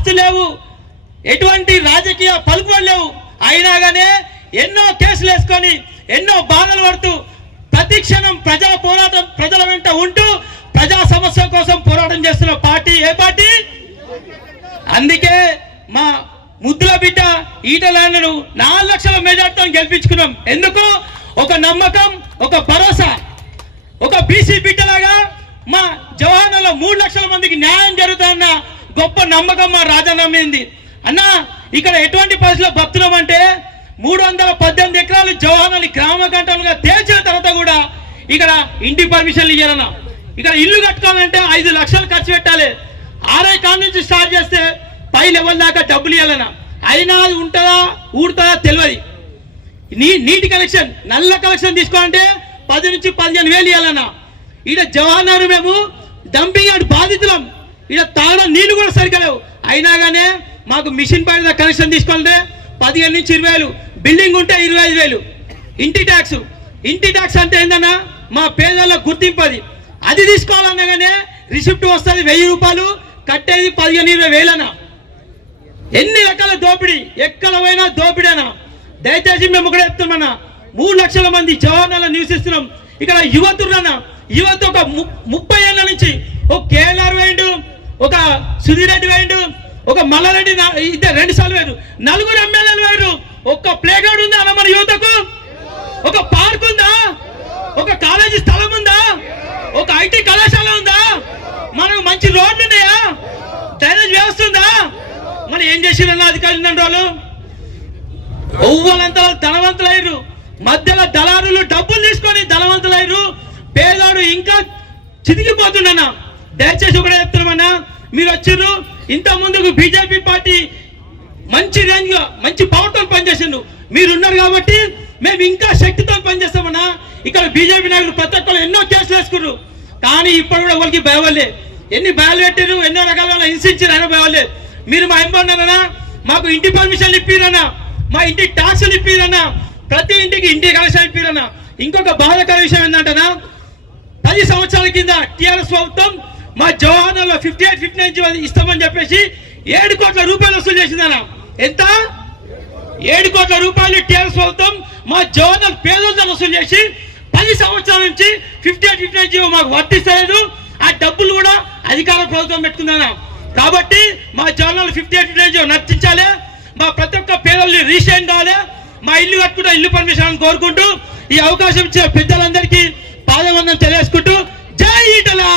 ఆస్తి లేవు. ఎటువంటి రాజకీయ పలుకులు లేవు. అయినాగానే ఎన్నో కేసులు వేసుకొని ఎన్నో బాధలు పడుతూ ప్రతిక్షణం ప్రజా పోరాటం ప్రజల వెంట ఉంటూ ప్రజా సమస్య కోసం పోరాటం చేస్తున్న పార్టీ ఏ పార్టీ? అందుకే మా ముద్దుల బిడ్డ ఈటలను నాలుగు లక్షల మెజార్టీతో గెలిపించుకున్నాం. ఎందుకు? ఒక నమ్మకం ఒక భరోసా. ఒక బీసీ బిడ్డలాగా మా జవాన్లో మూడు లక్షల మందికి న్యాయం జరుగుతుందన్న గొప్ప నమ్మకం మా రాజన్న మీది అన్న ఇక్కడ ఎటువంటి పరిస్థితుల్లో బతున్నామంటే మూడు వందల పద్దెనిమిది ఎకరాలు జవాహార్లాల్ గ్రామ గంటలుగా తేల్చిన తర్వాత కూడా ఇక్కడ ఇంటి పర్మిషన్లు ఇవ్వాలన్న ఇక్కడ ఇల్లు కట్టుకోవాలంటే ఐదు లక్షలు ఖర్చు పెట్టాలి. ఆర్ఐ కాడ నుంచి స్టార్ట్ చేస్తే పై లెవెల్ దాకా డబ్బులు ఇవ్వాలన్న అయినా అది ఉంటుందా ఊడుతుందా తెలియదు నీ నీటి కనెక్షన్ నల్ల కనెక్షన్ తీసుకోవాలంటే పది నుంచి పదిహేను వేలు ఇవ్వాలన్నా జవహర్ నగర్ మేము డంపింగ్ యార్డ్ బాధితులం. ఇక తాగడం నీళ్ళు కూడా సరిగ్గా లేవు. అయినా కానీ మాకు మిషన్ పైన కనెక్షన్ తీసుకోవాలంటే పదిహేను నుంచి ఇరవై వేలు. బిల్డింగ్ ఉంటే ఇరవై ఐదు వేలు. ఇంటి ట్యాక్స్. ఇంటి ట్యాక్స్ అంటే ఏందన్నా? మా పేదల గుర్తింపు అది. అది తీసుకోవాలన్నా కానీ రిసిప్ట్ వస్తుంది వెయ్యి రూపాయలు కట్టేది పదిహేను ఇరవై వేలనా ఎన్ని రకాల దోపిడీ? ఎక్కడ పోయినా దోపిడేనా? దయచేసి మేము ఒకటే చెప్తున్నామన్నా. మూడు లక్షల మంది జవానాలు నివసిస్తున్నాం ఇక్కడ యువతున్నా యువత ఒక ము- ముప్పై ఏళ్ళ నుంచి ఒక కేఎల్ఆర్ వేయండు. ఒక సుధీరెడ్డి వేయండు ఒక మల్లారెడ్డి ఇద్దరు రెండు సార్లు వేరు నలుగురు ఎమ్మెల్యేలు వేరు ఒక్క ప్లే గ్రౌండ్ ఉందా అన్న మన యువతకు? ఒక పార్క్ ఉందా? ఒక కాలేజీ స్థలం ఉందా? ఒక ఐటీ కళాశాల ఉందా? మనకు మంచి రోడ్లు ఉన్నాయా? డ్రైనేజ్ వ్యవస్థ ఉందా? మరి ఏం చేసిరన్న అధికారులు రెండు వాళ్ళు? ఒవ్వలంతా ధనవంతులయ్యారు మధ్యలో దళారులు డబ్బులు తీసుకొని ధనవంతులయ్యారు పేదోడు ఇంకా చితికిపోతుండన్నా. దయచేసి ఒకటే చెప్తున్నామన్నా. మీరు వచ్చిర్రు ఇంత ముందుకు బీజేపీ పార్టీ మంచి రేంజ్గా మంచి పవర్తో పనిచేసిండు. మీరు ఉన్నారు కాబట్టి మేము ఇంకా శక్తితో పనిచేస్తామన్నా. ఇక్కడ బీజేపీ నాయకులు ప్రతి ఒక్కరు ఎన్నో కేసులు వేసుకున్నారు కానీ ఇప్పుడు కూడా వాళ్ళకి భయవలే ఎన్ని భయాలు పెట్టారు ఎన్నో రకాల హింసించారు అయినా భయవలే మీరు మా ఎంపన్నారన్నా మాకు ఇంటి పర్మిషన్లు ఇప్పిరన్నా మా ఇంటి ట్యాక్సులు ఇప్పిరన్నా ప్రతి ఇంటికి ఇంటి కలెక్షన్ ఇప్పిరన్నా ఇంకొక బాధకర విషయం ఏంటంటనా పది సంవత్సరాల కింద టిఆర్ఎస్ ప్రభుత్వం మా జవాహర్లో ఫిఫ్టీ ఎయిట్ ఫిఫ్టీ నైన్ ఇస్తామని చెప్పేసి ఏడు కోట్ల రూపాయలు వసూలు చేసిందన్న. ఎంత? ఏడు కోట్ల రూపాయలు టీఆర్ఎస్ ప్రభుత్వం మా జవాహర్ పేదలతో వసూలు చేసి పది సంవత్సరాల నుంచి fifty eight fifty nine GO మాకు వర్తిస్తలేదు. ఆ డబ్బులు కూడా అధికార ప్రభుత్వం పెట్టుకుందన్న. కాబట్టి మా Jawahar fifty eight fifty nine GO మా ప్రతి ఒక్క పేదల్ని రీసైన్ కావాలి. మా ఇల్లు కట్టుకుంటే ఇల్లు పర్మిషన్ కోరుకుంటూ ఈ అవకాశం ఇచ్చిన పెద్దలందరికీ పాదవందం తెలియజేసుకుంటూ జై ఈటలా